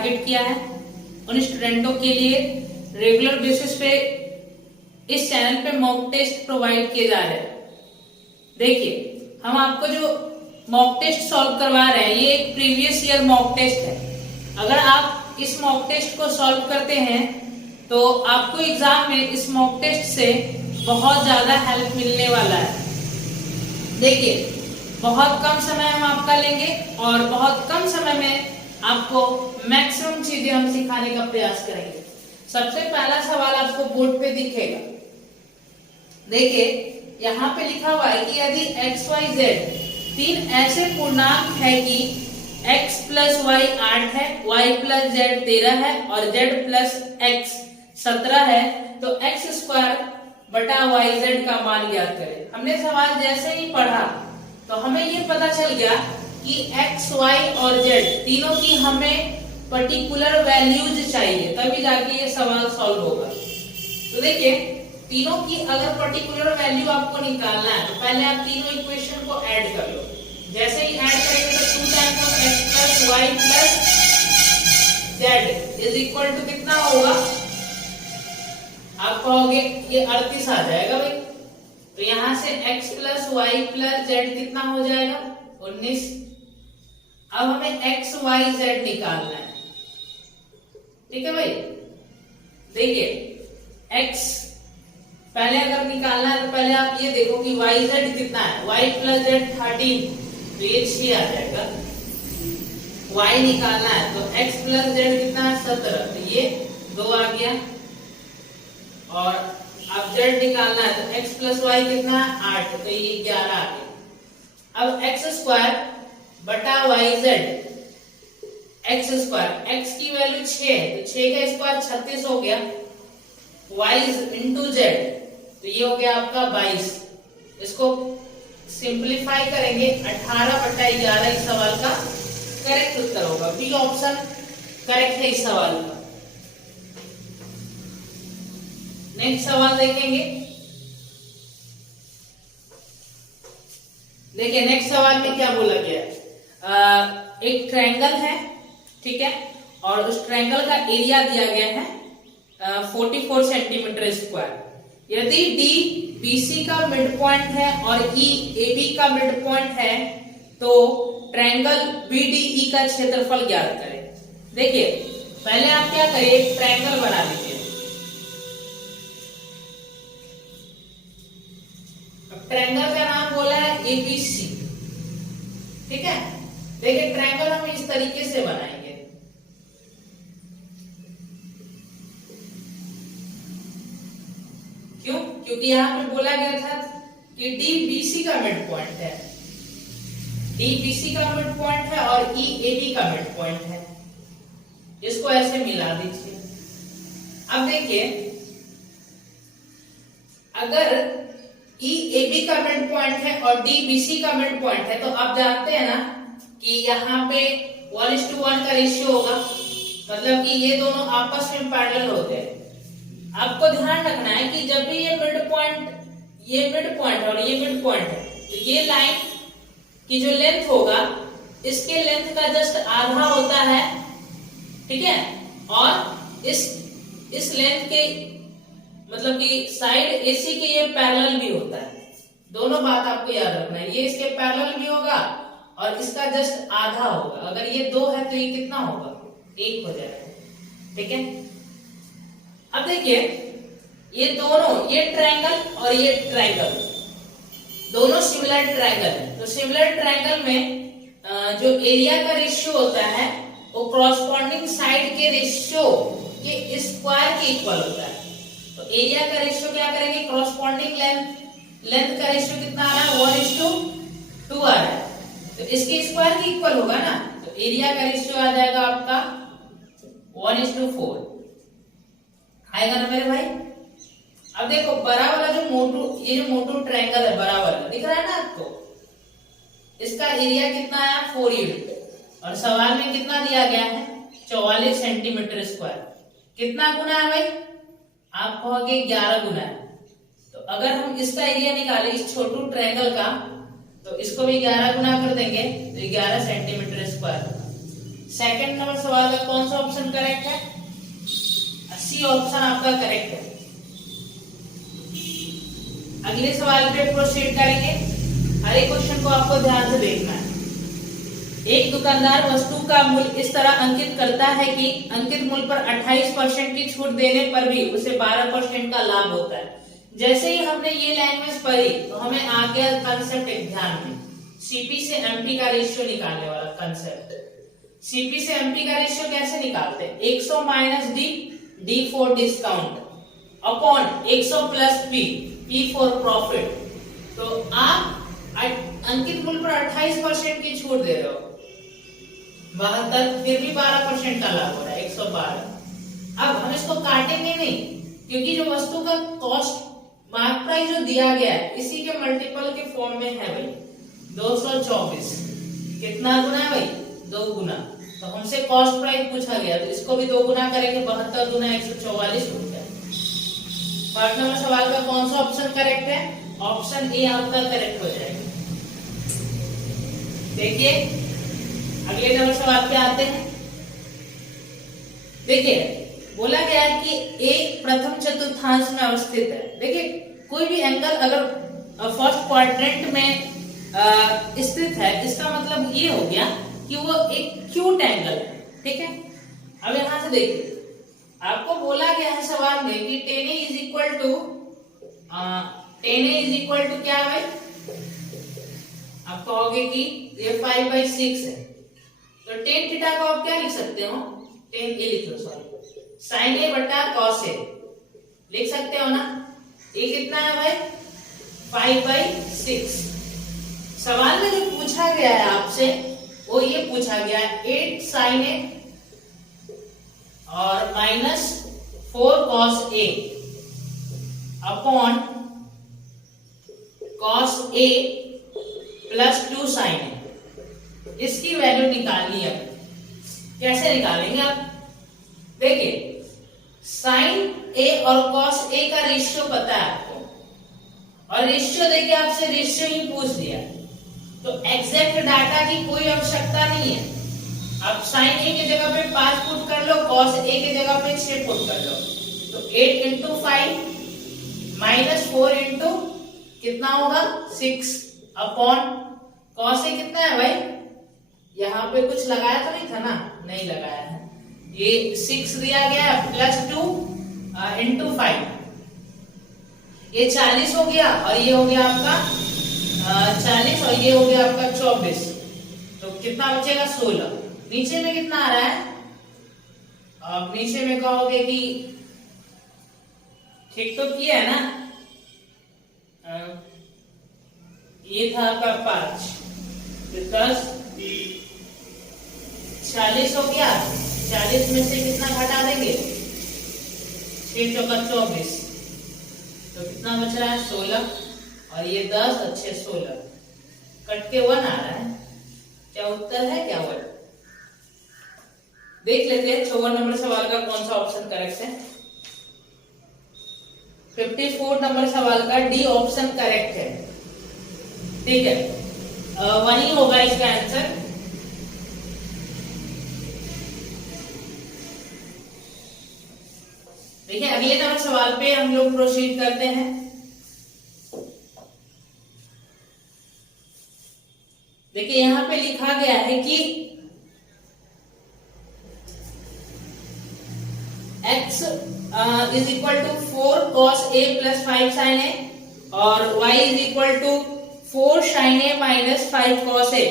Target किया है उन स्टूडेंटों के लिए रेगुलर बेसिस पे इस चैनल पे मॉक टेस्ट प्रोवाइड किए जा रहे हैं। देखिए, हम आपको जो मॉक टेस्ट सॉल्व करवा रहे हैं ये एक प्रीवियस ईयर मॉक टेस्ट है। अगर आप इस मॉक टेस्ट को सॉल्व करते हैं तो आपको एग्जाम में इस मॉक टेस्ट से बहुत ज्यादा हेल्प मिलने वाला है। देखिए, बहुत कम समय हम आपका लेंगे और बहुत कम समय में आपको मैक्सिमम चीजें हम सिखाने का प्रयास करेंगे। सबसे पहला सवाल आपको बोर्ड पे दिखेगा। देखिए, यहाँ पे लिखा हुआ है कि यदि x, y, z तीन ऐसे पूर्णांक है कि x प्लस वाई 8 है, y प्लस z 13 है और z प्लस x 17 है, तो x स्क्वायर बटा yz का मान ज्ञात करें। हमने सवाल जैसे ही पढ़ा तो हमें ये पता चल गया कि x, y और z तीनों की हमें पर्टिकुलर वैल्यूज चाहिए, तभी जाके ये सवाल सॉल्व होगा। तो देखिए, तीनों की अगर पर्टिकुलर वैल्यू आपको निकालना है तो पहले आप तीनों इक्वेशन को ऐड कर लो। जैसे ही ऐड करेंगे तो 2 times of x plus y plus z is equal to कितना होगा? आप कहोगे ये 38 आ जाएगा भाई। तो यहां से x plus y plus z कितना हो जाएगा? 19। अब हमें x, y, z निकालना है। ठीक है भाई। देखिए, x पहले अगर निकालना है तो पहले आप ये देखो कि yz कितना है। y प्लस z 13, तो ये 6 आ जाएगा। y निकालना है तो x प्लस z कितना है? 17, तो ये 2 आ गया। और अब z निकालना है तो x प्लस y कितना है? 8, तो ये 11 आ गया। अब x स्क्वायर बटा yz, x स्क्वायर, x की वैल्यू 6 है तो 6 का स्क्वायर 36 हो गया। y इंटू z, तो ये हो गया आपका 22। इसको सिंप्लीफाई करेंगे, 18 बटा 11 इस सवाल का करेक्ट उत्तर होगा। बी ऑप्शन करेक्ट है इस सवाल का। नेक्स्ट सवाल देखेंगे। देखिए, नेक्स्ट सवाल में क्या बोला गया है। एक ट्रायंगल है, ठीक है, और उस ट्रायंगल का एरिया दिया गया है 44 सेंटीमीटर स्क्वायर। यदि डी बीसी का मिड पॉइंट है और ई एबी का मिड पॉइंट है तो ट्रायंगल बीडीई का क्षेत्रफल ज्ञात करें। देखिए, पहले आप क्या करिए, एक ट्रायंगल बना लीजिए। अब ट्रायंगल का नाम बोला है एबीसी। ठीक है। देखिए, ट्रायंगल हम इस तरीके से बनाएंगे। क्यों? क्योंकि यहाँ पे बोला गया था कि डी बीसी का मिड पॉइंट है, डी बीसी का मिड पॉइंट है और ई एबी का मिड पॉइंट है। इसको ऐसे मिला दीजिए। अब देखिए, अगर ई एबी का मिड पॉइंट है और डी बीसी का मिड पॉइंट है तो आप जानते हैं ना कि यहाँ पे 1:1 का रेशियो होगा, मतलब कि ये दोनों आपस में पैरेलल होते हैं। आपको ध्यान रखना है कि जब भी ये मिड पॉइंट और ये मिड पॉइंट है तो ये लाइन की जो लेंथ होगा इसके लेंथ का जस्ट आधा होता है। ठीक है। और इस लेंथ के मतलब कि साइड एसी के ये पैरेलल भी होता है। दोनों बात आपको याद रखना है, ये इसके पैरेलल भी होगा और इसका जस्ट आधा होगा। अगर ये 2 है तो ये कितना होगा? 1 हो जाएगा। ठीक है। अब देखिए, ये दोनों, ये ट्रायंगल और ये ट्रायंगल दोनों सिमिलर ट्रायंगल है। तो सिमिलर ट्रायंगल में जो एरिया का रेशियो होता है वो कॉरस्पॉन्डिंग साइड के रेशियो के स्क्वायर के इक्वल होता है। तो एरिया का रेशियो क्या करेंगे? कॉरस्पॉन्डिंग लेंथ का रेशियो कितना आ रहा है? 1:2 आ रहा है, तो इसके स्क्वायर के इक्वल होगा ना। तो एरिया का रेशियो आ जाएगा आपका 1:4 आएगा ना मेरे भाई। अब देखो, बड़ा वाला जो ये जो मोटू ट्रायंगल है, बड़ा वाला दिख रहा है ना आपको, इसका एरिया कितना आया? 4 यूनिट और सवाल में कितना दिया गया है? 44 सेंटीमीटर स्क्वायर। कितना गुना है भाई? आप कहोगे 11 गुना है। तो अगर हम इसका एरिया निकालें इस छोटू ट्रायंगल का तो इसको भी 11 गुना कर देंगे तो 11 सेंटीमीटर स्क्वायर। सेकंड नंबर सवाल का कौन सा ऑप्शन करेक्ट है? सी ऑप्शन आपका करेक्ट है। अगले सवाल पे प्रोसीड करेंगे। हर एक क्वेश्चन को आपको ध्यान से देखना है। एक दुकानदार वस्तु का मूल्य इस तरह अंकित करता है कि अंकित मूल्य पर 28% की छूट देने पर भी उसे 12% का लाभ होता है। जैसे ही हमने ये लैंग्वेज पढ़ी तो हमें आ गया कंसेप्ट एक ध्यान में, सीपी से एमपी का रेशियो निकालने वाला कंसेप्ट। सीपी से एमपी का रेशियो कैसे निकालते हैं? 100 minus D, D for discount, upon 100 plus P, P for profit. तो आप अंकित मूल्य पर 28% की छूट दे रहे हो, 72, फिर भी 12% का लाभ हो रहा है, 112। अब हम इसको काटेंगे नहीं, क्योंकि जो वस्तु का कॉस्ट मार्क प्राइस जो दिया गया है इसी के मल्टीपल के फॉर्म में है भाई। 224 कितना गुना है भाई? 2 गुना। तो हमसे कॉस्ट प्राइस पूछा गया तो इसको भी 2 गुना करेंगे, 72 गुना 144 रुपया। फर्स्ट नंबर सवाल का कौन सा ऑप्शन करेक्ट है? ऑप्शन ए आपका करेक्ट हो जाएगा। देखिए अगले नंबर सवाल पे आते हैं। देखिए बोला गया है कि ए प्रथम चतुर्थांश में अवस्थित है। देखिए कोई भी एंगल अगर फर्स्ट क्वाड्रेंट में स्थित है, इसका मतलब ये हो गया कि वो एक एक्यूट एंगल है। ठीक है, अब यहां से देखिए आपको बोला गया है सवाल में कि tan A is equal to क्या है भाई? आप कहोगे कि ये 5/6 है, तो tan थीटा को आप क्या लिख सकते हो? tan A लिख लो, सॉरी, sin A बटा cos A लिख सकते हो ना। ये कितना है भाई? 5/6। सवाल में जो पूछा गया है आपसे वो ये पूछा गया है 8 sin A और minus 4 cos A upon cos A plus 2 sin A। इसकी वैल्यू निकालनी है। कैसे निकालेंगे आप? देखिए sin A और cos A का रेशियो पता है आपको, और रेशियो देखिए आपसे रेशियो ही पूछ दिया, तो एग्जैक्ट डाटा की कोई आवश्यकता नहीं है। आप sin A की जगह पे 5 पुट कर लो, cos A की जगह पे 6 पुट कर लो, तो 8 into 5 माइनस 4 into कितना होगा? 6 अपॉन cos A कितना है भाई? यहाँ पे कुछ लगाया तो नहीं था ना? नहीं लगाया है। ये 6 दिया गया प्लस 2 into 5, ये 40 हो गया, और ये हो गया आपका 40, और ये हो गया आपका 24। तो कितना बचेगा? 16। नीचे में कितना आ रहा है? अब नीचे में कहोगे कि ठीक तो किया है ना? ये था आपका 5, 10, 40 हो गया। 40 में से कितना घटा देंगे? 6 चौका 24, तो कितना बच रहा है? 16, और ये 10 अच्छे 16, कट के 1 आ रहा है। क्या उत्तर है? क्या 1? देख लेते हैं 54 नंबर सवाल का कौन सा ऑप्शन करेक्ट है। 54 नंबर सवाल का डी ऑप्शन करेक्ट है। ठीक है, 1 ही होगा इसका आंसर। देखिए अगले नंबर सवाल पे हम लोग प्रोसीड करते हैं। देखिए यहां पे लिखा गया है कि x is equal to 4 cos A plus 5 sin A और y is equal to 4 sin A minus 5 cos A।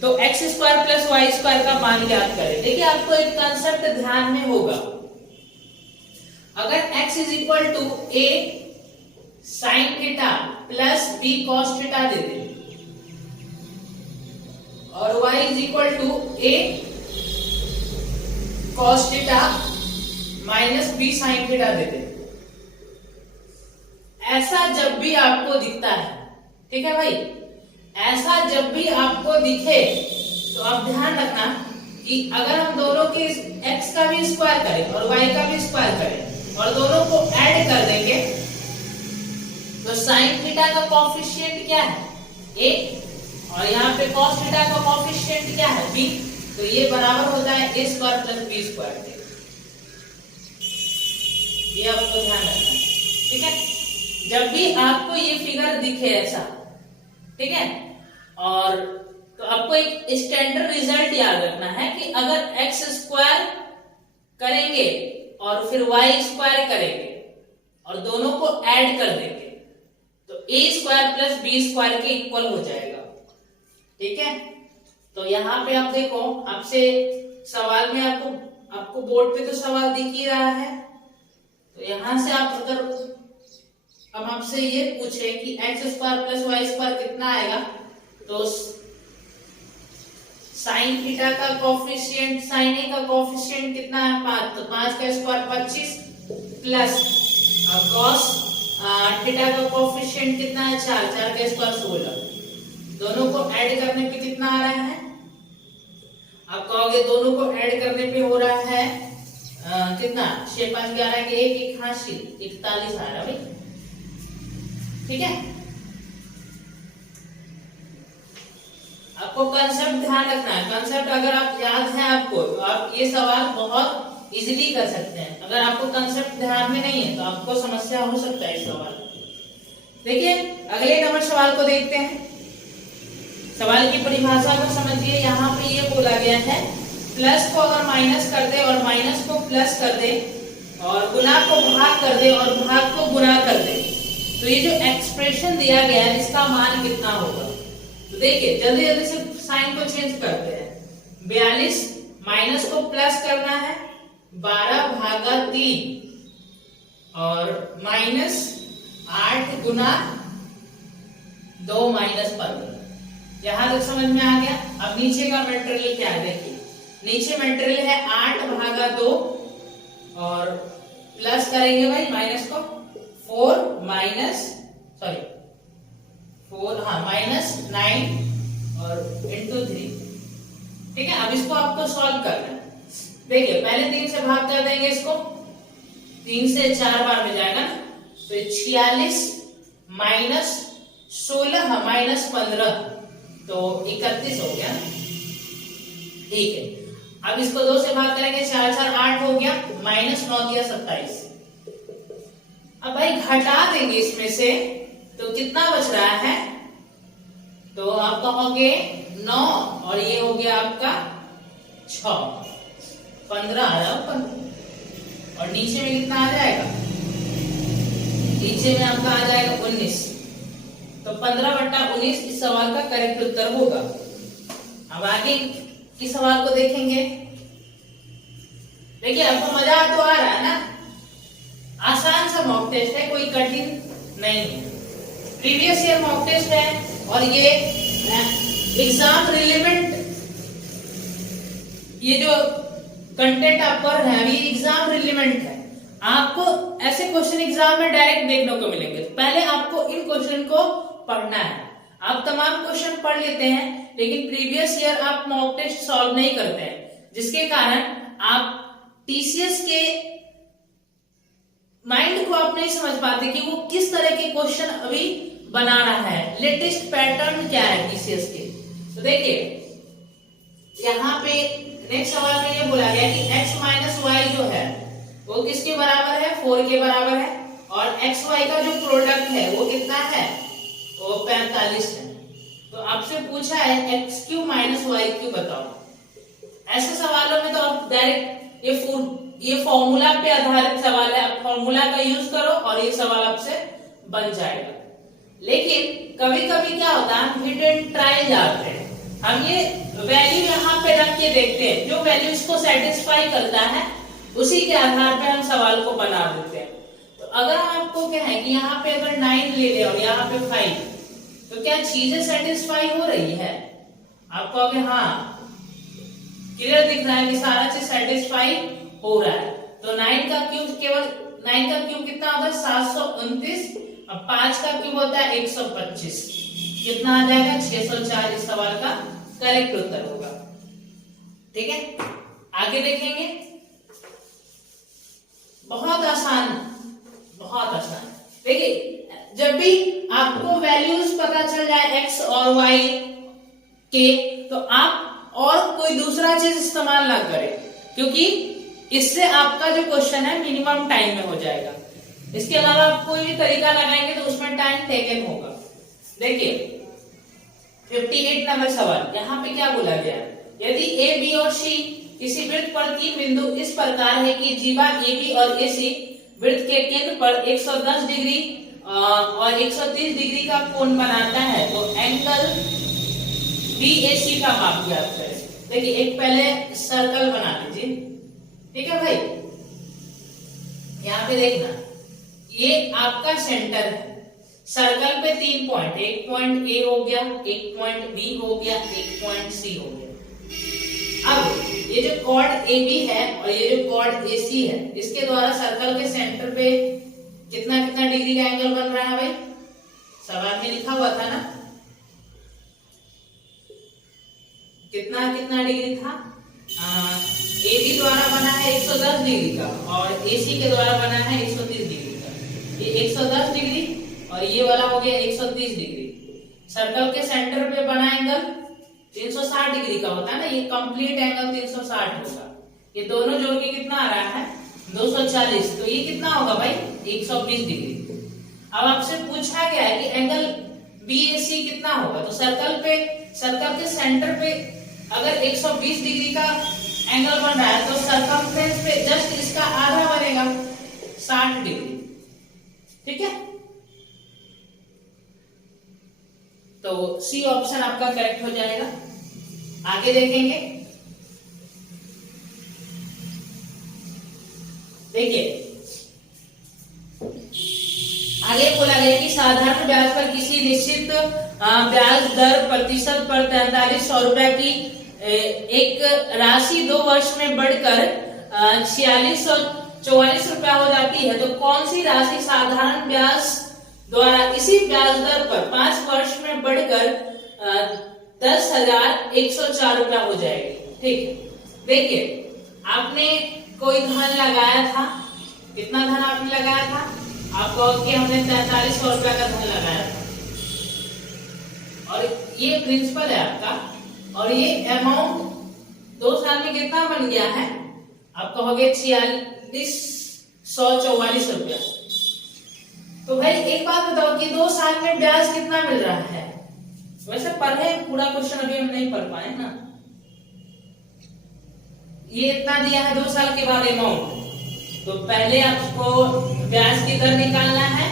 तो x square plus y square का मान ज्ञात करें। देखिए आपको एक कंसेप्ट ध्यान में होगा, अगर x is equal to a sin theta plus b cos theta दे दे और y is equal to a cos theta minus b sin theta दे दे, ऐसा जब भी आपको दिखता है, ठीक है भाई, ऐसा जब भी आपको दिखे तो आप ध्यान रखना कि अगर हम दोनों के x का भी स्क्वायर करें और y का भी स्क्वायर करें और दोनों को ऐड कर देंगे तो साइन थीटा का कोएफिशिएंट क्या है? a, और यहाँ पे cos थीटा का कोएफिशिएंट क्या है? b। तो ये बराबर होता है a square plus b square के। ये आपको ध्यान रखना है, ठीक है। जब भी आपको ये फिगर दिखे ऐसा, ठीक है, और तो आपको एक स्टैंडर्ड रिजल्ट याद रखना है कि अगर एक्स स्क्वायर करेंगे और फिर वाई स्क्वायर करेंगे और दोनों को ऐड कर देंगे तो ए स्क्वायर प्लस बी स्क्वायर के इक्वल हो जाएगा, ठीक है। तो यहाँ पे आप देखो, आपसे सवाल में आपको बोर्ड पे तो सवाल दिख ही रहा है। तो यहां से आप अगर अब आपसे ये पूछे कि x square plus y square कितना आएगा, तो साइन थीटा का कोफिशिएंट, साइन ए का कोफिशिएंट कितना है 5, तो 5 का स्क्वायर 25 प्लस कॉस थीटा का कोफिशिएंट कितना है 4, 4 का स्क्वायर 16। दोनों को ऐड करने पे कितना आ रहा है? आप कहोगे दोनों को ऐड करने पे हो रहा है कितना, 6 5 11 के 1 81 41 आ रहा है भाई, ठीक है। आपको कंसेप्ट ध्यान रखना है। कंसेप्ट अगर आप याद है आपको, तो आप ये सवाल बहुत इजीली कर सकते हैं। अगर आपको कंसेप्ट ध्यान में नहीं है तो आपको समस्या हो सकता है इस सवाल। देखिए अगले नंबर सवाल को देखते हैं। सवाल की परिभाषा को समझिए। यहाँ पे ये बोला गया है प्लस को अगर माइनस कर दे और माइनस को प्लस कर दे और गुना को भाग कर दे और भाग को गुना कर दे, तो ये जो एक्सप्रेशन दिया गया है इसका मान कितना होगा। तो देखिए जल्दी जल्दी से साइन को चेंज करते हैं। 42 माइनस को प्लस करना है 12 भागा 3 और माइनस 8 गुना 2 माइनस 15। यहां तक समझ में आ गया। अब नीचे का मटेरियल क्या है देखिए, नीचे मटेरियल है 8 भागा 2 और प्लस करेंगे भाई माइनस को 4 माइनस 9 और इंटू 3, ठीक है। अब इसको आपको सॉल्व करना है। देखिए पहले 3 से भाग कर देंगे इसको, 3 से 4 बार में जाएगा ना, तो 46 माइनस 16 माइनस 15 तो 31 हो गया, ठीक है। अब इसको 2 से भाग करेंगे 4 4 8 हो गया, माइनस 9 दिया 27। अब भाई घटा देंगे इसमें से तो कितना बच रहा है, तो आप कहोगे 9 और ये हो गया आपका 6, 15 आ रहा ऊपर और नीचे में कितना आ जाएगा, नीचे में आपका आ जाएगा 19। तो 15/19 इस सवाल का करेक्ट उत्तर होगा। अब आगे की सवाल को देखेंगे। देखिए आपको मजा तो आ रहा है ना, आसान सा मॉक टेस्ट है, कोई कठिन नहीं है। प्रीवियस ईयर मॉक टेस्ट है और ये एग्जाम रिलेवेंट, ये जो कंटेंट आप पढ़ रहे हैं अभी एग्जाम रिलेवेंट है। आपको ऐसे क्वेश्चन एग्जाम में डायरेक्ट देखने को मिलेंगे, तो पहले आपको इन क्वेश्चन को पढ़ना है। आप तमाम क्वेश्चन पढ़ लेते हैं लेकिन प्रीवियस ईयर आप मॉक टेस्ट सॉल्व नहीं करते हैं, जिसके कारण आप टीसीएस के माइंड को आप नहीं समझ पाते कि वो किस तरह के क्वेश्चन अभी बना रहा है, लेटेस्ट पैटर्न क्या है टीसीएस के। तो देखिए यहाँ पे नेक्स्ट सवाल में ये बोला गया कि x माइनस वाई जो है वो किसके बराबर है, 4 के बराबर है, और एक्स वाई का जो प्रोडक्ट है वो कितना है, वो 45 है। तो आपसे पूछा है x q minus y q बताओ। ऐसे सवालों में तो आप डायरेक्ट ये फॉर्मूला पे आधारित सवाल है, आप फॉर्मूला का यूज करो और ये सवाल आपसे बन जाएगा। लेकिन कभी कभी क्या होता है, हम हिट एंड ट्राई जाते हैं, हम ये वैल्यू यहाँ पे रख के देखते हैं, जो वैल्यू इसको सेटिस्फाई करता है उसी के आधार पे हम सवाल को बना देते हैं। तो अगर आपको क्या है कि यहाँ पे अगर 9 ले ले और यहाँ पे 5, तो क्या चीजें सेटिस्फाई हो रही है, आपको अगर हाँ क्लियर दिख रहा है कि सारा चीज सेटिस्फाई हो रहा है। तो 9 का क्यूब केवल 9 का क्यूब कितना होता है 729 और 5 का क्यूब होता है 125, कितना आ जाएगा 604। इस सवाल का करेक्ट उत्तर होगा, ठीक है। आगे देखेंगे, बहुत आसान, बहुत आसान। देखिए जब भी आपको वैल्यूज पता चल जाए x और y के, तो आप और कोई दूसरा चीज इस्तेमाल ना करें, क्योंकि इससे आपका जो क्वेश्चन है मिनिमम टाइम में हो जाएगा। इसके अलावा आप कोई भी तरीका लगाएंगे तो उसमें टाइम टेकन होगा। देखिए 58 नंबर सवाल, यहाँ पे क्या बोला गया है, यदि ए बी और सी किसी वृत्त पर तीन बिंदु इस प्रकार है कि जीवा ए बी और ए सी वृत्त के केंद्र पर 110 डिग्री और 130 डिग्री का कोण बनाता है, तो एंगल बी ए सी का माप ज्ञात करें। देखिए एक पहले सर्कल बना लीजिए, ठीक है भाई। यहाँ पे देखना, ये आपका सेंटर है, सर्कल पे 3 पॉइंट, एक पॉइंट ए हो गया, एक पॉइंट बी हो गया, एक पॉइंट सी हो गया। अब ये जो कॉर्ड ए बी है और ये जो कॉर्ड ए सी है, इसके द्वारा सर्कल के सेंटर पे कितना कितना डिग्री का एंगल बन रहा है भाई, सवाल में लिखा हुआ था ना, कितना कितना डिग्री था। ए बी द्वारा बना है 110 डिग्री का और ए सी के द्वारा बना है 130 डिग्री का। ये 110 डिग्री और ये वाला हो गया 130 डिग्री। सर्कल के सेंटर पे बना एंगल 360 डिग्री का होता है ना, ये कंप्लीट एंगल 360 होगा। ये दोनों जोड़ के कितना आ रहा है 240, तो ये कितना होगा भाई 120 डिग्री। अब आपसे पूछा गया है कि एंगल बी ए सी कितना होगा, तो सर्कल के सेंटर पे अगर 120 डिग्री का एंगल बन रहा है तो सर्कमफ्रेंस पे जस्ट इसका आधा बनेगा 60 डिग्री, ठीक है। तो सी ऑप्शन आपका करेक्ट हो जाएगा। आगे देखेंगे, देखिए आगे बोला गया कि साधारण ब्याज पर किसी निश्चित ब्याज दर प्रतिशत पर 4300 रुपए की एक राशि 2 वर्ष में बढ़कर 4644 रुपया हो जाती है, तो कौन सी राशि साधारण ब्याज द्वारा इसी ब्याज दर पर 5 वर्ष में बढ़कर 10,104 रुपया हो जाएगी, ठीक है। देखिए आपने कोई धन लगाया था, कितना धन आपने लगाया था, आपको कि हमने 4300 रुपया का धन लगाया था और ये प्रिंसिपल है आपका, और ये अमाउंट 2 साल में कितना बन गया है, आप कहोगे 4644 रुपया। तो भाई एक बात बताओ कि 2 साल में ब्याज कितना मिल रहा है, वैसे पढ़े पूरा क्वेश्चन अभी हम नहीं पढ़ पाए ना, ये इतना दिया है 2 साल के बाद अमाउंट, तो पहले आपको ब्याज की दर निकालना है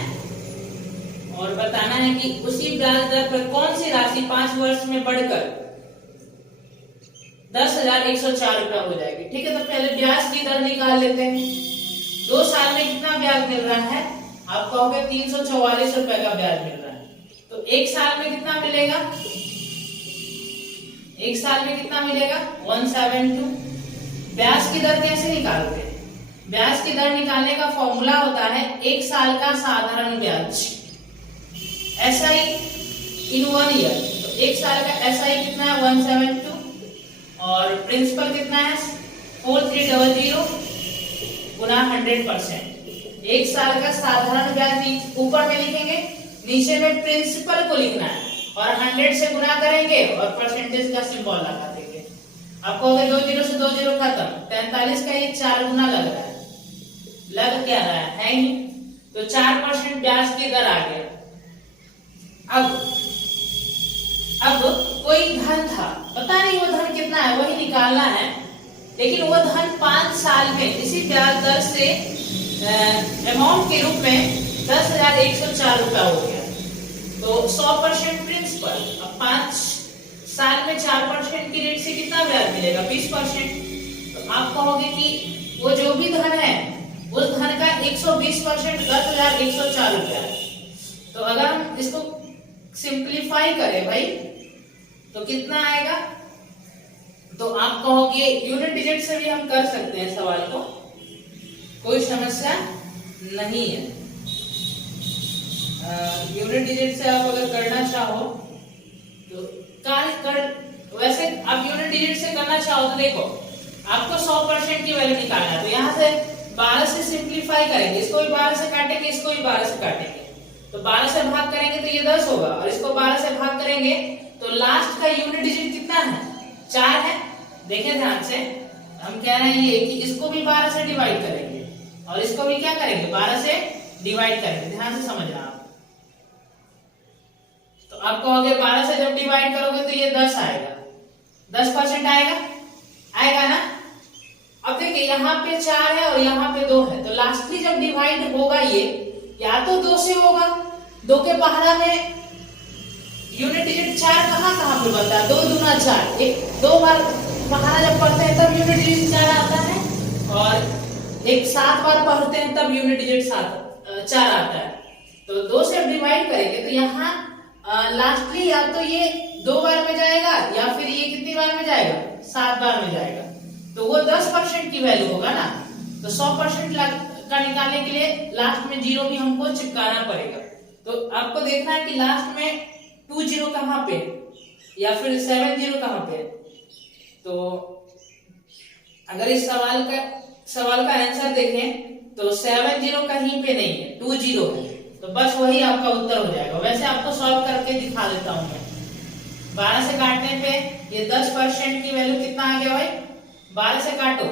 और बताना है कि उसी ब्याज दर पर कौन सी राशि 5 वर्ष में बढ़कर 10,104 रुपया हो जाएगी, ठीक है। तो पहले ब्याज की दर निकाल लेते हैं। 2 साल में कितना ब्याज मिल रहा है, आप कहोगे 344 रुपए का ब्याज मिल रहा है, तो 1 साल में कितना मिलेगा, 1 साल में कितना मिलेगा 172। ब्याज की दर कैसे निकालते हैं, ब्याज की दर निकालने का फॉर्मूला होता है 1 साल का साधारण ब्याज SI इन 1 ईयर, तो 1 साल का SI कितना है 172 और प्रिंसिपल कितना है 4300 गुना 100%। 1 साल का साधारण ब्याज ऊपर में लिखेंगे, नीचे में प्रिंसिपल को लिखना है और 100 से गुना करेंगे और परसेंटेज का सिंबल लगा देंगे। आपको अगर 2 जीरो से 2 जीरो खत्म, 43 का ये 4 गुना लग रहा है, लग क्या रहा है नहीं, तो 4% ब्याज की दर आ गया। अब कोई धन था, पता नहीं वो धन कितना है, वही निकालना है, लेकिन वो धन 5 साल में इसी ब्याज दर से अमाउंट के रूप में 10,104 रुपया हो गया, तो 100% प्रिंसिपल। अब 5 साल में 4% की रेट से कितना ब्याज मिलेगा 20%। तो आप कहोगे कि वो जो भी धन है उस धन का 120% 10,104 रुपया। तो अगर हम इसको सिंप्लीफाई करें भाई तो कितना आएगा, तो आप कहोगे यूनिट डिजिट से भी हम कर सकते हैं सवाल को, कोई समस्या नहीं है। यूनिट डिजिट से आप अगर करना चाहो तो वैसे आप यूनिट डिजिट से करना चाहो तो देखो आपको 100% की वैल्यू निकालना है, तो यहाँ से 12 से सिंप्लीफाई करेंगे, इसको भी 12 से काटेंगे, इसको भी 12 से काटेंगे, तो 12 से भाग करेंगे तो ये 10 होगा और इसको 12 से भाग करेंगे तो लास्ट का यूनिट डिजिट कितना है 4 है। देखें ध्यान से, हम कह रहे हैं ये कि इसको भी 12 से डिवाइड करेंगे और इसको भी क्या करेंगे 12 से डिवाइड करेंगे। ध्यान से समझना आप। तो आपको आगे 12 से जब डिवाइड करोगे तो ये 10 आएगा, 10% आएगा ना। अब देखिए यहाँ पे 4 है और यहाँ पे 2 है, तो लास्टली जब डिवाइड होगा ये या तो 2 से होगा, 2 के पहाड़ा में यूनिट डिजिट 4 कहाँ पे बनता है, 2 दूना 4, एक 2 बार पहाड़ा जब पढ़ते हैं तब यूनिट डिजिट 4 आता है, और एक 7 बार पढ़ते हैं तब यूनिट डिजिट 4 आता है। तो 2 से डिवाइड करेंगे तो यहाँ लास्टली या तो ये 2 बार में जाएगा या फिर ये कितनी बार में जाएगा, 7 बार में जाएगा। तो वो 10% की वैल्यू होगा ना। तो 100% का निकालने के लिए लास्ट में 0 भी हमको चिपकाना पड़ेगा। तो आपको देखना है कि लास्ट में 2 0 कहाँ पे या फिर 7 0 कहाँ पे। तो अगर इस सवाल का आंसर देखें तो 7 0 कहीं पे नहीं है, 2 0 है, तो बस वही आपका उत्तर हो जाएगा। वैसे आपको सॉल्व करके दिखा देता हूं मैं। 12 से काटने पे ये 10% की वैल्यू कितना आ गया भाई, 12 से काटो,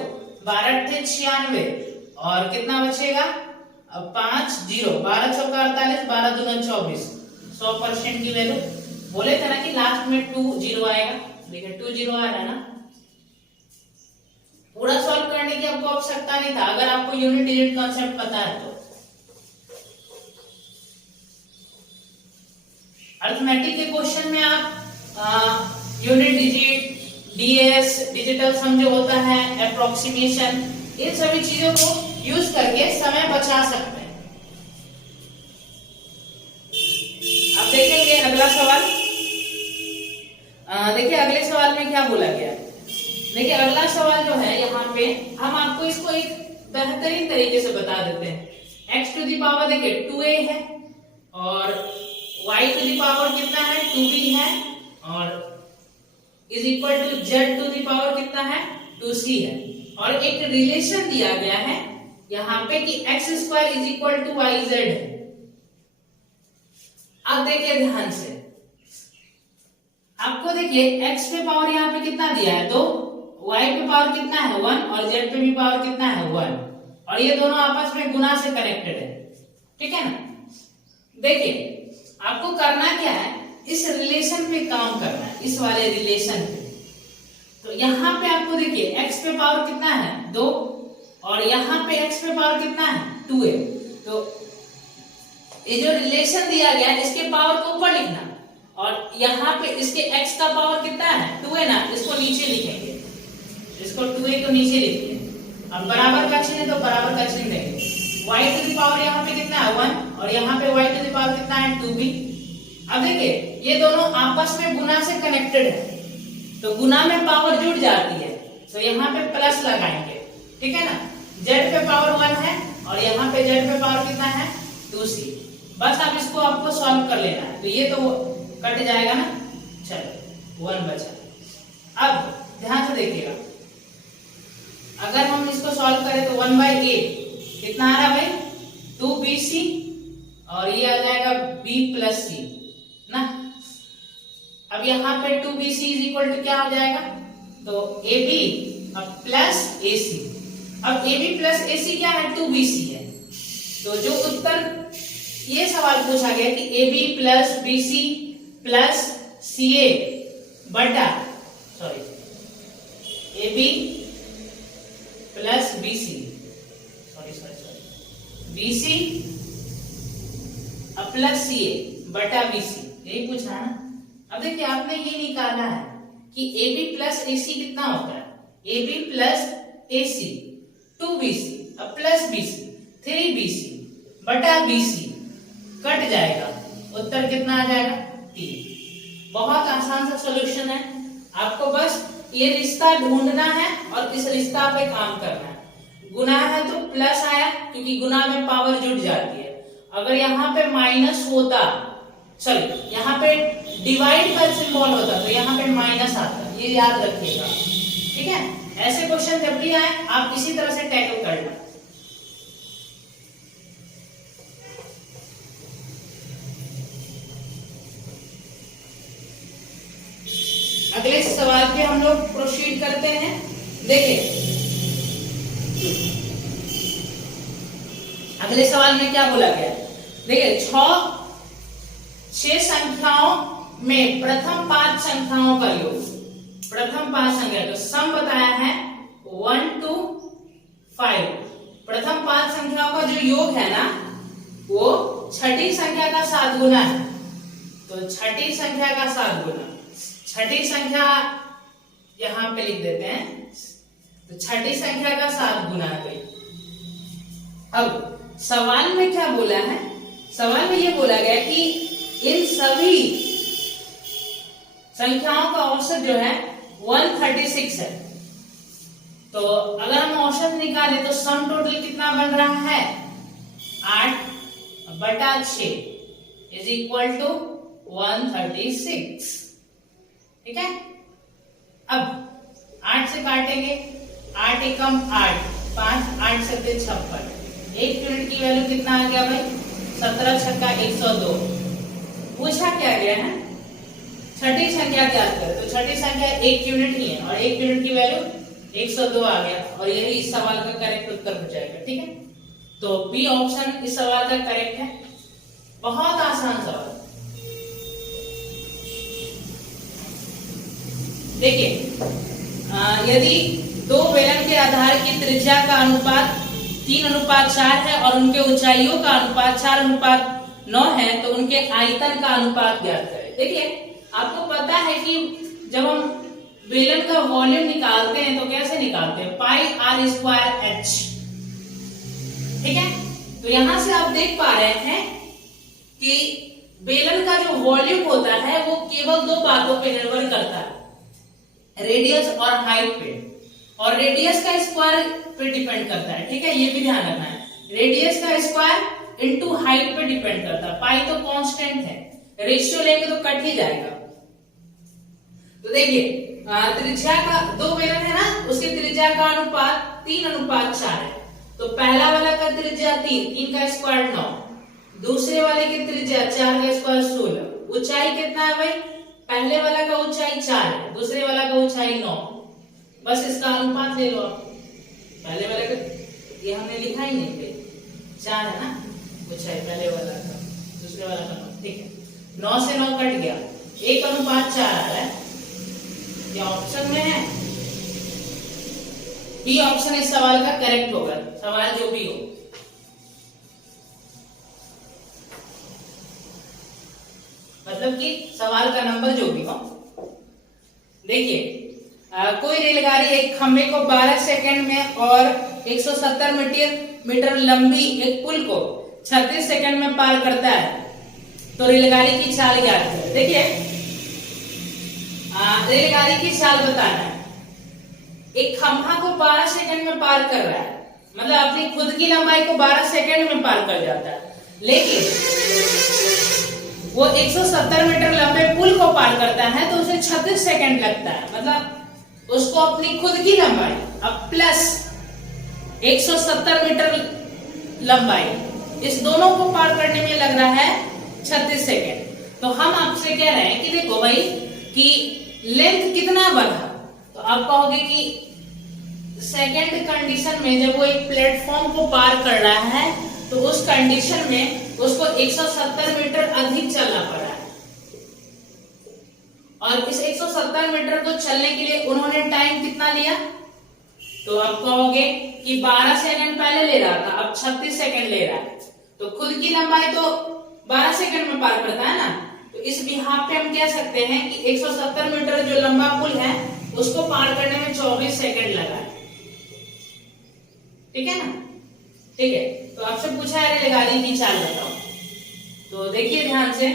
12 × 96 और कितना बचेगा, अब 5 0, 12 चौका 48, 12 दूना 24, 100% की वैल्यू। बोले थे ना कि लास्ट में 2 0 आएगा, देखिए 2 0 आ रहा है ना। पूरा सॉल्व करने की आपको आवश्यकता नहीं था अगर आपको यूनिट डिजिट कॉन्सेप्ट पता है तो। अरिथमेटिक के क्वेश्चन में आप यूनिट डिजिट, डीएस, डिजिटल सम जो होता है, अप्रोक्सीमेशन, इन सभी चीजों को यूज करके समय बचा सकते हैं। अब देखेंगे अगला सवाल। देखिए अगले सवाल में क्या बोला गया है। देखिए अगला सवाल जो है यहाँ पे हम आपको इसको एक बेहतरीन तरीके से बता देते हैं। x टू दी पावर देखिए 2a है और y टू दी पावर कितना है 2b है और is equal to z to the power कितना है 2c है, और एक रिलेशन दिया गया है यहाँ पे कि x² is equal to yz है। अब देखिए ध्यान से, आपको देखिए x पे पावर यहाँ पे कितना दिया है 2, y पे पावर कितना है 1 और z पे भी पावर कितना है 1, और ये दोनों आपस में गुना से कनेक्टेड है, ठीक है ना। देखिए आपको करना क्या है, इस रिलेशन पे काम करना है, इस वाले रिलेशन पे। तो यहाँ पे आपको देखिए x पे पावर कितना है 2 और यहाँ पे x पे पावर कितना है 2 है। तो ये जो रिलेशन दिया गया है इसके पावर को ऊपर लिखना और यहाँ पे इसके x का पावर कितना है 2 है ना, इसको नीचे लिखेंगे, इसको 2a को नीचे लिखिए। अब बराबर का चिन्ह है तो बराबर का चिन्ह देंगे। y टू दी पावर यहाँ पे कितना है 1 और यहाँ पे y टू दी पावर कितना है 2b। अब देखिए ये दोनों आपस में गुना से कनेक्टेड है, तो गुना में पावर जुड़ जाती है, तो यहाँ पे प्लस लगाएंगे, ठीक है ना। z पे पावर 1 है और यहाँ पे z पे पावर कितना है 2c। बस अब इसको आपको सॉल्व कर लेना है, तो ये तो कट जाएगा ना, चलो 1 बचा। अब ध्यान से देखिएगा, अगर हम इसको सॉल्व करें तो 1/a कितना आ रहा है भाई 2bc और ये आ जाएगा b + c ना। अब यहाँ पे 2bc इज इक्वल टू क्या हो जाएगा, तो ab अब प्लस ac। अब ab प्लस ac क्या है 2bc है। तो जो उत्तर ये सवाल पूछा गया कि ab plus bc plus ca बटा ab प्लस bc bc अब प्लस ca बटा bc, यही पूछा है ना। अब देखिए आपने ये निकाला है कि ab प्लस ac कितना होता है, ab प्लस ac 2bc अब प्लस bc 3bc बटा bc, कट जाएगा, उत्तर कितना आ जाएगा 3। बहुत आसान सा सॉल्यूशन है, आपको बस ये रिश्ता ढूंढना है और इस रिश्ता पे काम करना है। गुना है तो प्लस आया क्योंकि गुना में पावर जुड़ जाती है। अगर यहाँ पे माइनस होता, चलो यहाँ पे डिवाइड का सिंबल होता तो यहाँ पे माइनस आता, ये याद रखिएगा, ठीक है। ऐसे क्वेश्चन जब भी आए आप इसी तरह से टैकल करना। अगले सवाल पे हम लोग प्रोसीड करते हैं। देखिए अगले सवाल में क्या बोला गया, देखिए 6 संख्याओं में प्रथम 5 संख्याओं का योग, प्रथम 5 संख्या तो सम बताया है 1 to 5। प्रथम 5 संख्याओं का जो योग है ना वो छठी संख्या का 7 गुना है। तो छठी संख्या का 7 गुना, छठी संख्या यहां पे लिख देते हैं, तो छठी संख्या का 7 गुना है भाई। अब सवाल में क्या बोला है, सवाल में ये बोला गया कि इन सभी संख्याओं का औसत जो है 136 है। तो अगर हम औसत निकालें तो सम टोटल कितना बन रहा है 8/6 इज इक्वल टू 136। ठीक है, अब 8 से काटेंगे, 8 एकम 8, 5 8 7 56, 1 यूनिट की वैल्यू कितना आ गया भाई 17 छक्का 102। पूछा क्या गया है छठी संख्या ज्ञात करें, तो छठी संख्या 1 यूनिट ही है और 1 यूनिट की वैल्यू 102 आ गया और यही इस सवाल का करेक्ट उत्तर हो जाएगा। ठीक है, तो बी ऑप्शन इस सवाल का करेक्ट है। बहुत आसान सवाल। देखिए यदि दो बेलन के आधार की त्रिज्या का अनुपात 3:4 है और उनके ऊंचाइयों का अनुपात 4:9 है तो उनके आयतन का अनुपात ज्ञात करें। देखिए आपको पता है कि जब हम बेलन का वॉल्यूम निकालते हैं तो कैसे निकालते हैं, पाई आर स्क्वायर एच। ठीक है, तो यहां से आप देख पा रहे हैं कि बेलन का जो वॉल्यूम होता है वो केवल 2 बातों पे निर्भर करता है, रेडियस और हाइट पे, और रेडियस का स्क्वायर पे डिपेंड करता है। ठीक है, ये भी ध्यान रखना है, रेडियस का स्क्वायर इनटू हाइट पे डिपेंड करता है। पाई तो कांस्टेंट है, रेशियो लेंगे तो कट ही जाएगा। तो देखिए त्रिज्या का 2 बेलन है ना, उसकी त्रिज्या का अनुपात 3:4 है। तो पहला वाला का त्रिज्या 3 का स्क्वायर 9, दूसरे वाले की त्रिज्या 4 का स्क्वायर 16। ऊंचाई कितना है भाई, पहले वाला का ऊंचाई 4 है, दूसरे वाला का ऊंचाई 9। बस इसका अनुपात ले लो आप, पहले वाले का ये हमने लिखा ही नहीं थे, 4 है ना ऊंचाई पहले वाला का, दूसरे वाला का 9। ठीक है, 9 से 9 कट गया, 1:4 आ रहा है। ये ऑप्शन में है, बी ऑप्शन इस सवाल का करेक्ट होगा, सवाल जो भी हो। मतलब कि सवाल का नंबर जो भी हो। देखिए कोई रेलगाड़ी एक खंबे को 12 सेकंड में और 170 मीटर लंबी एक पुल को 36 सेकंड में पार करता है, तो रेलगाड़ी की चाल ज्ञात करें। देखिए रेलगाड़ी की चाल बताना है, एक खंभा को 12 सेकंड में पार कर रहा है, मतलब अपनी खुद की लंबाई को 12 सेकंड में पार कर जाता है, लेकिन वो 170 मीटर लंबे पुल को पार करता है तो उसे 36 सेकंड लगता है। मतलब उसको अपनी खुद की लंबाई अब प्लस 170 मीटर लंबाई, इस दोनों को पार करने में लग रहा है 36 सेकंड। तो हम आपसे कह रहे हैं कि देखो भाई कि लेंथ कितना बढ़ा, तो आप कहोगे कि सेकंड कंडीशन में जब वो एक प्लेटफॉर्म को पार कर रहा है तो उस कंडीशन में उसको 170 मीटर अधिक चलना पड़ा है, और इस 170 मीटर को चलने के लिए उन्होंने टाइम कितना लिया, तो आप कहोगे कि 12 सेकंड पहले ले रहा था, अब 36 सेकंड ले रहा है। तो खुद की लंबाई तो 12 सेकंड में पार करता है ना, तो इस बिहाफ पे हम कह सकते हैं कि 170 मीटर जो लंबा पुल है उसको पार करने में 24 सेकंड लगा है। ठीक है ना, ठीक है। तो आपसे पूछा है रेलगाड़ी की चाल बताओ, तो देखिए ध्यान से,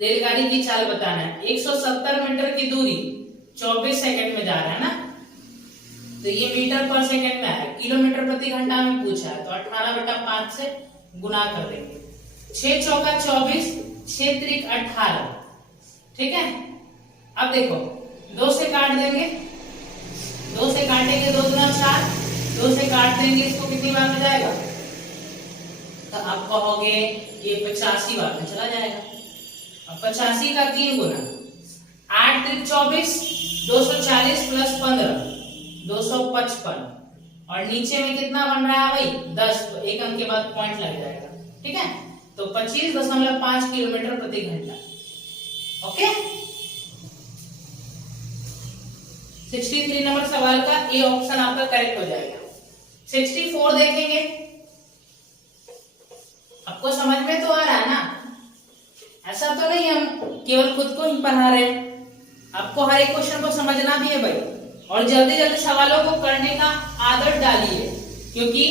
रेलगाड़ी की चाल बताना है। 170 मीटर की दूरी 24 सेकंड में जा रहा है ना, तो ये मीटर पर सेकंड में है, किलोमीटर प्रति घंटा में पूछा है, तो 18/5 से गुना कर देंगे। 6 चौका 24, 6 त्रिक 18। ठीक है, अब देखो 2 से काट देंगे, 2 से काटेंगे 2 दूना 4, 2 से काट देंगे इसको, कितनी बार में जाएगा, तो आप कहोगे ये 85 बार में चला जाएगा। अब 85 का 3 गुना 8 त्रिक 24, 240 प्लस 15 255, और नीचे में कितना बन रहा है भाई 10, तो एक अंक के बाद पॉइंट लग जाएगा, ठीक है। तो 25.5 किलोमीटर प्रति घंटा। ओके, 63 नंबर सवाल का ए ऑप्शन आपका करेक्ट हो जाएगा। 64 देखेंगे, आपको समझ में तो आ रहा है ना, ऐसा तो नहीं हम केवल खुद को ही पढ़ा रहे हैं, आपको हर एक क्वेश्चन को समझना भी है भाई, और जल्दी जल्दी सवालों को करने का आदत डालिए, क्योंकि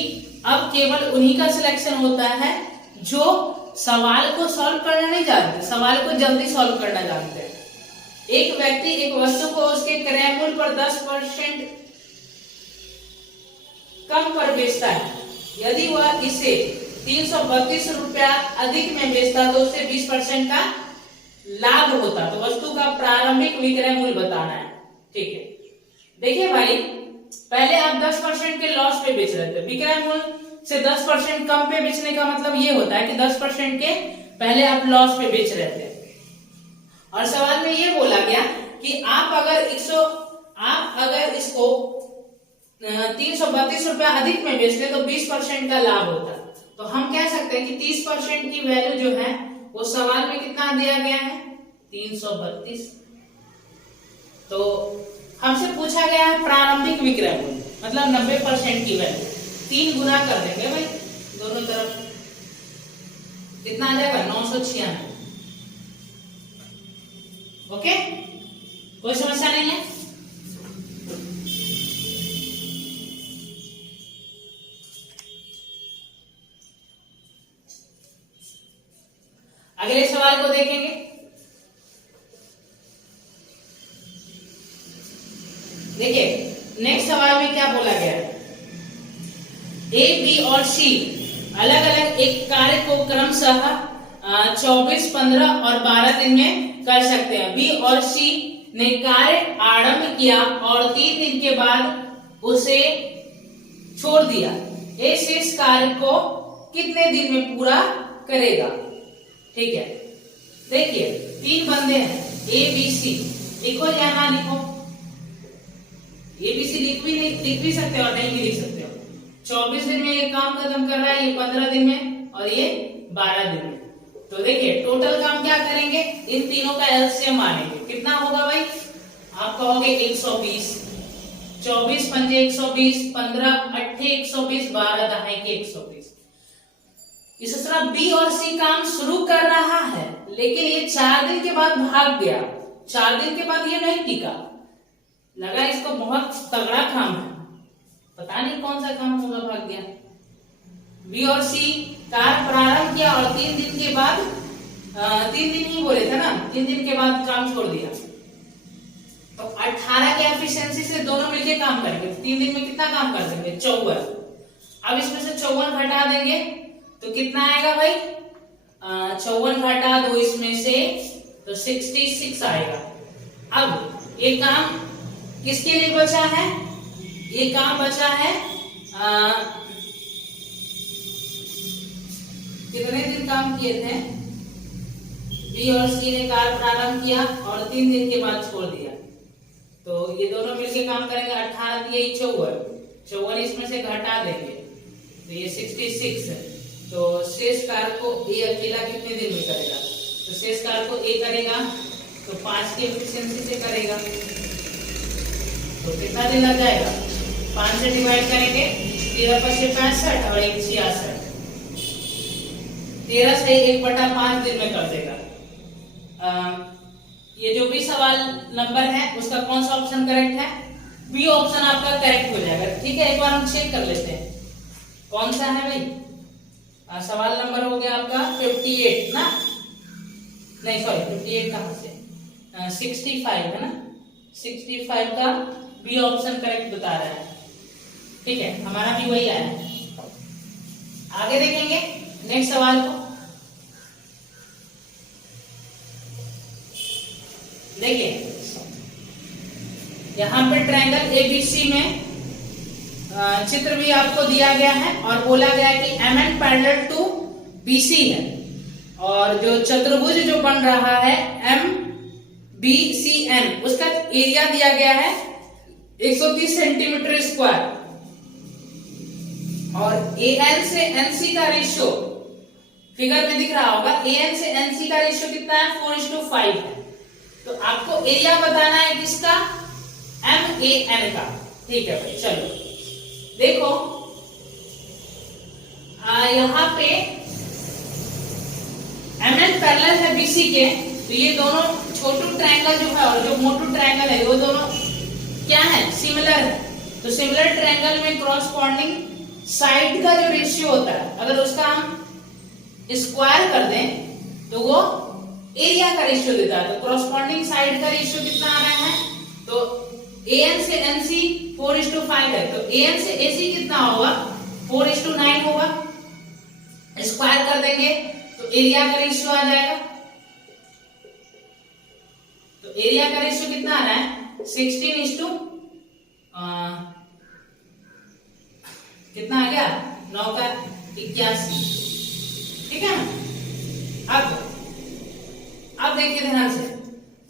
अब केवल उन्हीं का सिलेक्शन होता है जो सवाल को सॉल्व करना नहीं जानते, सवाल को जल्दी सॉल्व करना जानते हैं। एक व्यक्ति एक वस्तु को उसके क्रय मूल्य पर 10% कम पर बेचता है, यदि वह इसे 332 रुपया अधिक में बेचता तो उसे 20% का लाभ होता। तो वस्तु का प्रारंभिक विक्रय मूल्य बताना है, ठीक है। देखिए भाई, पहले आप 10% के लॉस पे बेच रहे थे, विक्रय मूल्य से 10% कम पे बेचने का मतलब ये होता है कि 10% के पहले आप लॉस पे बेच रहे थे, और सवाल में ये बोला गया कि आप अगर इसको 332 रुपया अधिक में बेचते तो 20% का लाभ होता। तो हम कह सकते हैं कि 30% की वैल्यू जो है वो सवाल में कितना दिया गया है 332। तो हमसे पूछा गया है प्रारंभिक विक्रय मूल्य, मतलब 90% की वैल्यू, 3 गुना कर देंगे भाई दोनों तरफ, कितना आ जाएगा 996। ओके, कोई समस्या नहीं है। अगले सवाल को देखेंगे। देखिए नेक्स्ट सवाल में क्या बोला गया है, ए, बी और सी अलग अलग एक कार्य को क्रमशः 24, 15 और 12 दिन में कर सकते हैं। बी और सी ने कार्य आरंभ किया और 3 दिन के बाद उसे छोड़ दिया। ए शेष कार्य को कितने दिन में पूरा करेगा, ठीक है। देखिए 3 बंदे हैं ए बी सी, लिखो या ना लिखो, ए बी सी लिख भी सकते हो और नहीं भी लिख सकते हो। 24 दिन में ये काम खत्म कर रहा है, ये 15 दिन में और ये 12 दिन में। तो देखिए टोटल काम क्या करेंगे, इन तीनों का एलसीएम मानेंगे, कितना होगा भाई, आप कहोगे 120, 24 पंजे 120, 15 अट्ठे 120, 12 दहाई के 120। इस तरह बी और सी काम शुरू कर रहा है, लेकिन ये 4 दिन के बाद भाग गया। 4 दिन के बाद ये नहीं टिका, लगा इसको बहुत तगड़ा काम है, पता नहीं कौन सा काम होगा, भाग गया। बी और सी कार्य प्रारंभ किया और 3 दिन के बाद 3 दिन ही बोले थे ना, 3 दिन के बाद काम छोड़ दिया। तो 18 के एफिशिएंसी से दोनों मिलके काम करेंगे, 3 दिन में कितना काम कर देंगे 54। अब इसमें से 54 घटा देंगे तो कितना आएगा भाई, 54 घटा 2 इसमें से तो 66 आएगा। अब ये काम किसके लिए बचा है, ये काम बचा है कितने दिन काम किए थे, बी और सी ने कार्य प्रारंभ किया और 3 दिन के बाद छोड़ दिया। तो ये दोनों मिलके काम करेंगे, 18 दिए 54 इसमें से घटा देंगे तो ये 66। तो शेष कार्य को ए अकेला कितने दिन में करेगा, तो शेष कार्य को ए करेगा तो 5 की एफिशिएंसी से करेगा, तो कितना दिन लग जाएगा, 5 से डिवाइड करेंगे, 13 × 5 = 65 और 1 = 66, 13 से 1/5 दिन में कर देगा। ये जो भी सवाल नंबर है उसका कौन सा ऑप्शन करेक्ट है, बी ऑप्शन आपका करेक्ट हो जाएगा, ठीक है। एक बार हम चेक कर लेते हैं कौन सा है भाई। सवाल नंबर हो गया आपका 58 ना, नहीं सॉरी 58 कहां से, 65 है ना, 65 का बी ऑप्शन करेक्ट बता रहा है, ठीक है, हमारा भी वही आया है। आगे देखेंगे नेक्स्ट सवाल को। देखिए यहाँ पे ट्रायंगल एबीसी में चित्र भी आपको दिया गया है और बोला गया है कि MN पैरेलल टू BC है, और जो चतुर्भुज जो बन रहा है BCN उसका एरिया दिया गया है 130 सेंटीमीटर स्क्वायर, और AN से NC का रेशियो फिगर में दिख रहा होगा, AN से NC का रेशियो कितना है 4:5 है। तो आपको एरिया बताना है किसका, MAN का। ठीक है भाई, चलो देखो यहाँ पे MN पैरेलल है BC के, तो ये दोनों छोटू ट्रायंगल जो है और जो मोटू ट्रायंगल है वो दोनों क्या है, सिमिलर है। तो सिमिलर ट्रायंगल में क्रॉसपॉन्डिंग साइड का जो रेशियो होता है, अगर उसका हम स्क्वायर कर दें तो वो एरिया का रेशियो देता है। तो क्रॉसपॉन्डिंग साइड का रेशियो कितना आ रहा है, तो AN से NC 4:5 है, तो AN से AC कितना होगा 4:9 होगा। स्क्वायर कर देंगे तो एरिया का रेशियो आ जाएगा। तो एरिया का रेशियो कितना आ रहा है 16 कितना आ गया 9 का 81। ठीक है ना। अब देखिए ध्यान से,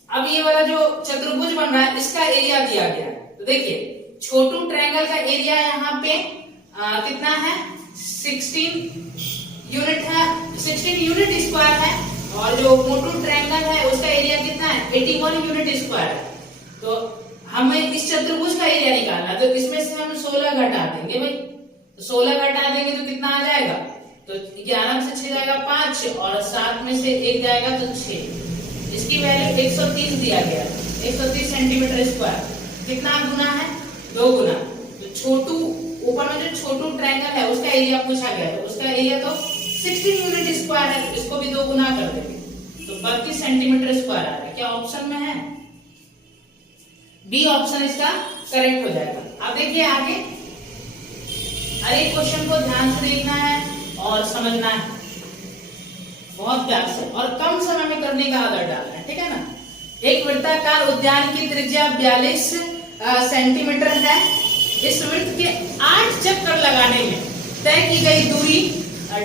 अब ये वाला जो चतुर्भुज बन रहा है इसका एरिया दिया गया है। तो देखिए छोटू ट्रायंगल का एरिया यहाँ पे कितना है 16 यूनिट है, 16 यूनिट स्क्वायर है, और जो मोटू ट्रायंगल है उसका एरिया कितना है 81 यूनिट स्क्वायर है। तो हमें इस चतुर्भुज का एरिया निकालना है, तो इसमें से हम 16 घटा देंगे भाई। तो 16 घटा देंगे तो कितना आ जाएगा, तो 11 में से 6 जाएगा 5, और 7 में से 1 जाएगा तो 6। इसकी वैल्यू 130 दिया गया, 130 सेंटीमीटर स्क्वायर। कितना गुना है 2 गुना। तो छोटू ऊपर में जो छोटू ट्रायंगल है उसका एरिया पूछा गया है, तो उसका एरिया तो 16 यूनिट स्क्वायर है, तो इसको भी 2 गुना कर देंगे तो 32 सेंटीमीटर स्क्वायर आ रहा है। क्या ऑप्शन में है बी ऑप्शन इसका करेक्ट हो जाएगा। अब देखिए आगे, हर एक क्वेश्चन को ध्यान से देखना है और समझना है बहुत प्यार से, और कम समय में करने का आदत डालना है, ठीक है ना। एक वृत्ताकार उद्यान की त्रिज्या 42 सेंटीमीटर है। इस वृत्त के 8 चक्कर लगाने में तय की गई दूरी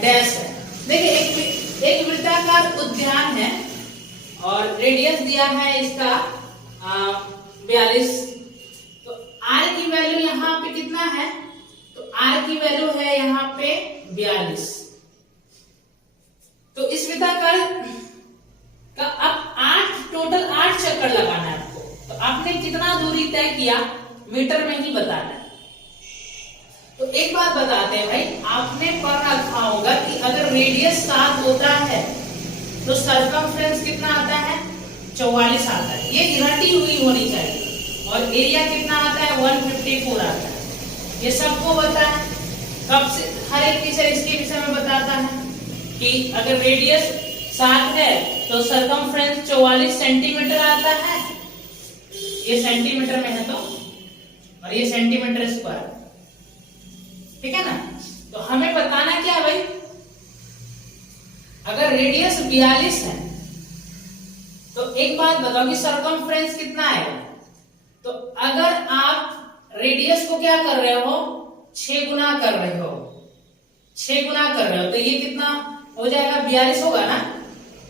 डैश है। देखिए एक वृत्ताकार उद्यान है और रेडियस दिया है इसका 42। तो आर की वैल्यू यहाँ पे कितना है, तो आर की वैल्यू है यहाँ पे 42। तो इस वृत्ताकार का अब टोटल 8 चक्कर लगाना है आपको। तो आपने कितना दूरी तय किया मीटर में ही बताना है। तो एक बात बताते हैं भाई, आपने पढ़ रखा होगा कि अगर रेडियस 7 होता है तो सरकमफ्रेंस कितना आता है 44 आता है। ये घटी हुई होनी चाहिए। और एरिया कितना आता है 154 आता है। ये सबको पता है, कब से हर एक टीचर इसके विषय में बताता है कि अगर रेडियस 7 है तो सरकमफ्रेंस 44 सेंटीमीटर आता है। ये सेंटीमीटर में है तो, और ये सेंटीमीटर स्क्वायर, ठीक है ना। तो हमें बताना क्या भाई, अगर रेडियस 42 है तो एक बात बताओ कि सरकमफ्रेंस कितना आएगा। तो अगर आप रेडियस को क्या कर रहे हो 6 गुना कर रहे हो, 6 गुना कर रहे हो, तो ये कितना हो जाएगा 42 होगा ना।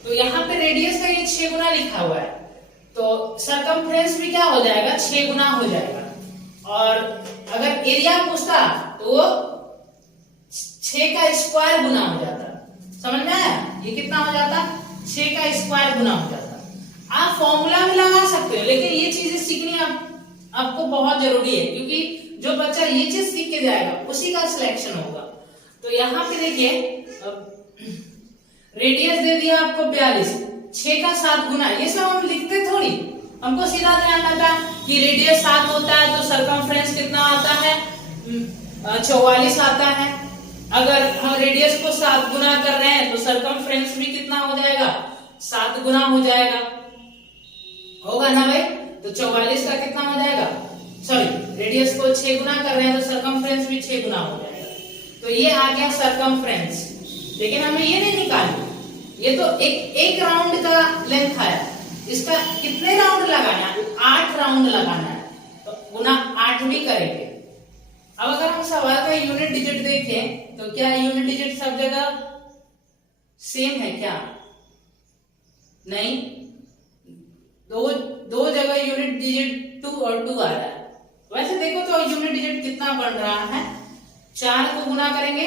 तो यहाँ पे रेडियस का ये 6 गुना लिखा हुआ है, तो सरकमफ्रेंस भी क्या हो जाएगा 6 गुना हो जाएगा। और अगर एरिया पूछता तो वो 6 का स्क्वायर गुना हो जाता। समझ में आया, ये कितना हो जाता 6 का स्क्वायर गुना हो जाता। आप फॉर्मूला भी लगा सकते हो, लेकिन ये चीजें सीखनी आपको बहुत जरूरी है, क्योंकि जो बच्चा ये चीज सीख के जाएगा उसी का सिलेक्शन होगा। तो यहाँ पे देखिए रेडियस दे दिया आपको 42, 6 का 7 गुना, ये सब हम लिखते थोड़ी, हमको सीधा ध्यान आता कि रेडियस 7 होता है तो सरकमफ्रेंस कितना आता है 44 आता है। अगर हम रेडियस को 7 गुना कर रहे हैं तो सरकमफ्रेंस भी कितना हो जाएगा 7 गुना हो जाएगा, होगा ना भाई। तो 44 का कितना हो जाएगा, सॉरी रेडियस को 6 गुना कर रहे हैं तो सरकमफ्रेंस भी 6 गुना हो जाएगा। तो ये आ गया सरकमफ्रेंस। लेकिन हमें ये नहीं निकालना, ये तो एक राउंड का लेंथ आया, इसका कितने राउंड लगाना है 8 राउंड लगाना है, तो गुना 8 भी करेंगे। अब अगर हम सवाल का यूनिट डिजिट देखें तो क्या यूनिट डिजिट सब जगह सेम है क्या, नहीं। दो दो जगह यूनिट डिजिट 2 और 2 आ रहा है। वैसे देखो तो यूनिट डिजिट कितना बन रहा है, 4 को गुना करेंगे,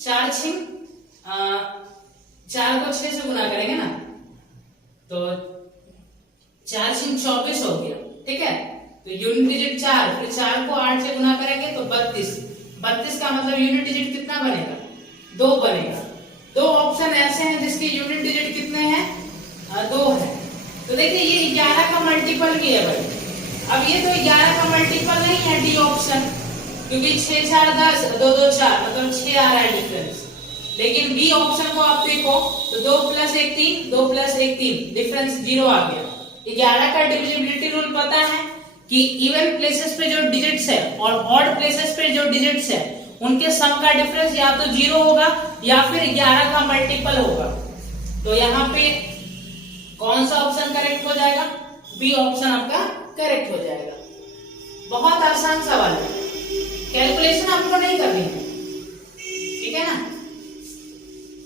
4 छिंग 4 को 6 से गुना करेंगे ना, तो 4 छिंग 24 हो गया। ठीक है, तो यूनिट डिजिट 4, फिर 4 को 8 से गुना करेंगे तो 32। 32 का मतलब यूनिट डिजिट कितना बनेगा, 2 बनेगा। 2 ऑप्शन ऐसे हैं जिसके यूनिट डिजिट कितने हैं, 2 है। तो देखिए ये 11 का मल्टीपल भी है भाई। अब ये तो 11 का मल्टीपल नहीं है डी ऑप्शन, क्योंकि 6 4 10, 2 2 4 मतलब 6 आ रहा है डिफरेंस। लेकिन बी ऑप्शन को आप देखो तो 2 + 1 3, 2 + 1 3, डिफरेंस 0 आ गया। 11 का डिविजिबिलिटी रूल पता है कि इवन प्लेसेस पे जो डिजिट्स है और ऑड प्लेसेस पे जो डिजिट्स है उनके सम का डिफरेंस या तो 0 होगा या फिर 11 का मल्टीपल होगा। तो यहाँ पे कौन सा ऑप्शन करेक्ट हो जाएगा, बी ऑप्शन आपका करेक्ट हो जाएगा। बहुत आसान सवाल है, कैलकुलेशन आपको नहीं करनी है, ठीक है ना।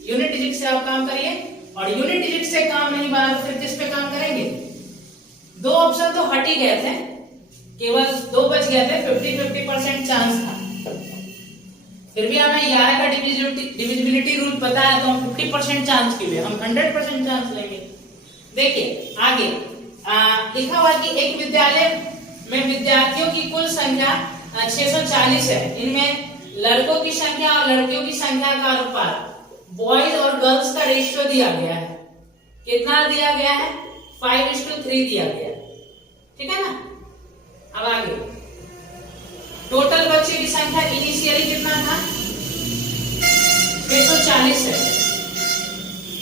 यूनिट डिजिट से आप काम करिए, और यूनिट डिजिट से काम नहीं बना तो फिर किस पे काम करेंगे। 2 ऑप्शन तो हट ही गए थे, केवल 2 बच गए थे, 50-50% चांस था। फिर भी हमें 11 का डिविजिबिलिटी रूल पता है, तो हम 50% चांस के लिए हम 100% चांस लेंगे। देखिए आगे लिखा हुआ कि एक विद्यालय में विद्यार्थियों की कुल संख्या 640 है। इनमें लड़कों की संख्या और लड़कियों की संख्या का अनुपात बॉयज और गर्ल्स का रेशियो दिया गया है। कितना दिया गया है, 5:3 दिया गया है। ठीक है ना। अब आगे टोटल बच्चे की संख्या इनिशियली कितना था, 640 है।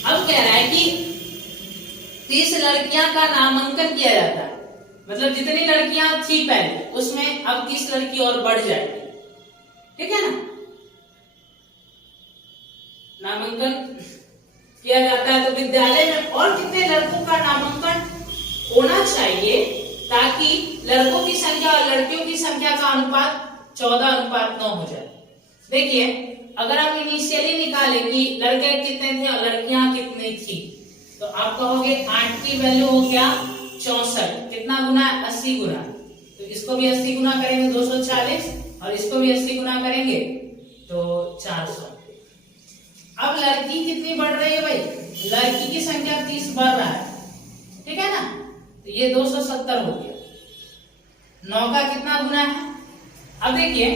अब कह रहा है कि 30 लड़कियां का नामांकन किया जाता है, मतलब जितनी लड़कियां थी पहले उसमें अब 30 लड़की और बढ़ जाएगी। ठीक है ना। नामांकन किया जाता है तो विद्यालय में और कितने लड़कों का नामांकन होना चाहिए ताकि लड़कों की संख्या और लड़कियों की संख्या का अनुपात 14:9 हो जाए। देखिए अगर आप इनिशियली निकालें कि लड़के कितने थे और लड़कियां कितनी थी, तो आप कहोगे 8 की वैल्यू हो गया 64, कितना गुना, 80 गुना। तो इसको भी 80 गुना करेंगे 240, और इसको भी 80 गुना करेंगे तो 400। अब लड़की कितनी बढ़ रही है भाई, लड़की की संख्या 30 बढ़ रहा है। ठीक है ना। तो ये 270 हो गया, 9 का कितना गुना है। अब देखिए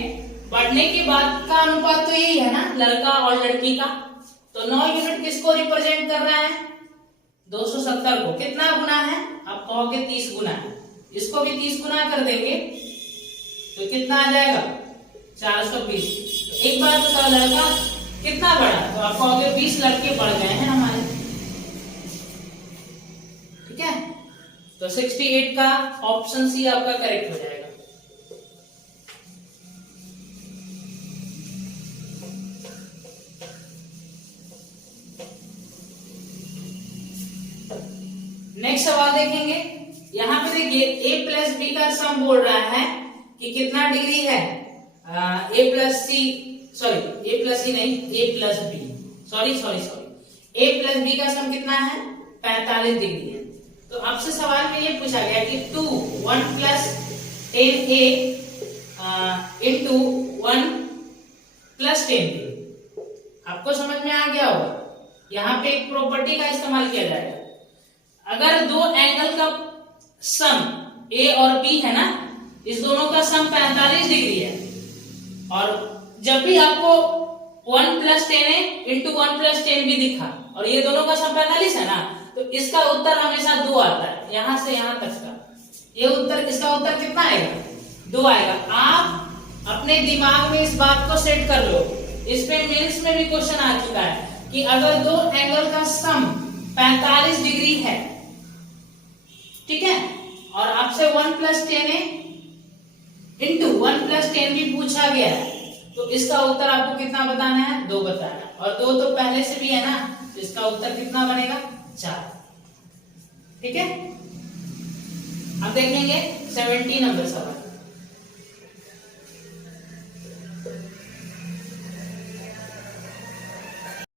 बढ़ने के बाद का अनुपात तो यही है ना, लड़का और लड़की का। तो 9 यूनिट किसको रिप्रेजेंट कर रहा है, 270 को। कितना गुना है, आप कहोगे 30 गुना है। इसको भी 30 गुना कर देंगे तो कितना आ जाएगा, 420। तो एक बार बताओ लड़का कितना बढ़ा, तो आप कहोगे 20 लड़के बढ़ गए हैं हमारे। ठीक है, तो 68 का ऑप्शन सी आपका करेक्ट हो जाएगा। नेक्स्ट सवाल देखेंगे। यहां पे देखिए a + b का सम बोल रहा है कि कितना डिग्री है, a + c नहीं, a + b, sorry a + b का सम कितना है, 45 डिग्री है। तो आपसे सवाल में ये पूछा गया कि 1 + 10a into 1 + 10b। आपको समझ में आ गया होगा। यहाँ पे एक प्रॉपर्टी का इस्तेमाल किया जाएगा। अगर 2 एंगल का सम a और b है ना, इस दोनों का सम 45 डिग्री है, और जब भी आपको 1 + 10a into 1 + 10b दिखा और ये दोनों का सम 45 है ना, तो इसका उत्तर हमेशा 2 आता है, यहां से यहां तक का। ये उत्तर, इसका उत्तर कितना आएगा, 2 आएगा। आप अपने दिमाग में इस बात को सेट कर लो। इस पे मेंस में भी क्वेश्चन आ चुका है कि अगर 2 एंगल का सम 45 डिग्री है, ठीक है, और आपसे 1 + 10a into 1 + 10 भी पूछा गया है, तो इसका उत्तर आपको कितना बताना है, 2 बताना है। और 2 तो पहले से भी है ना, तो इसका उत्तर कितना बनेगा, 4। ठीक है। अब देखेंगे 70 नंबर सवाल।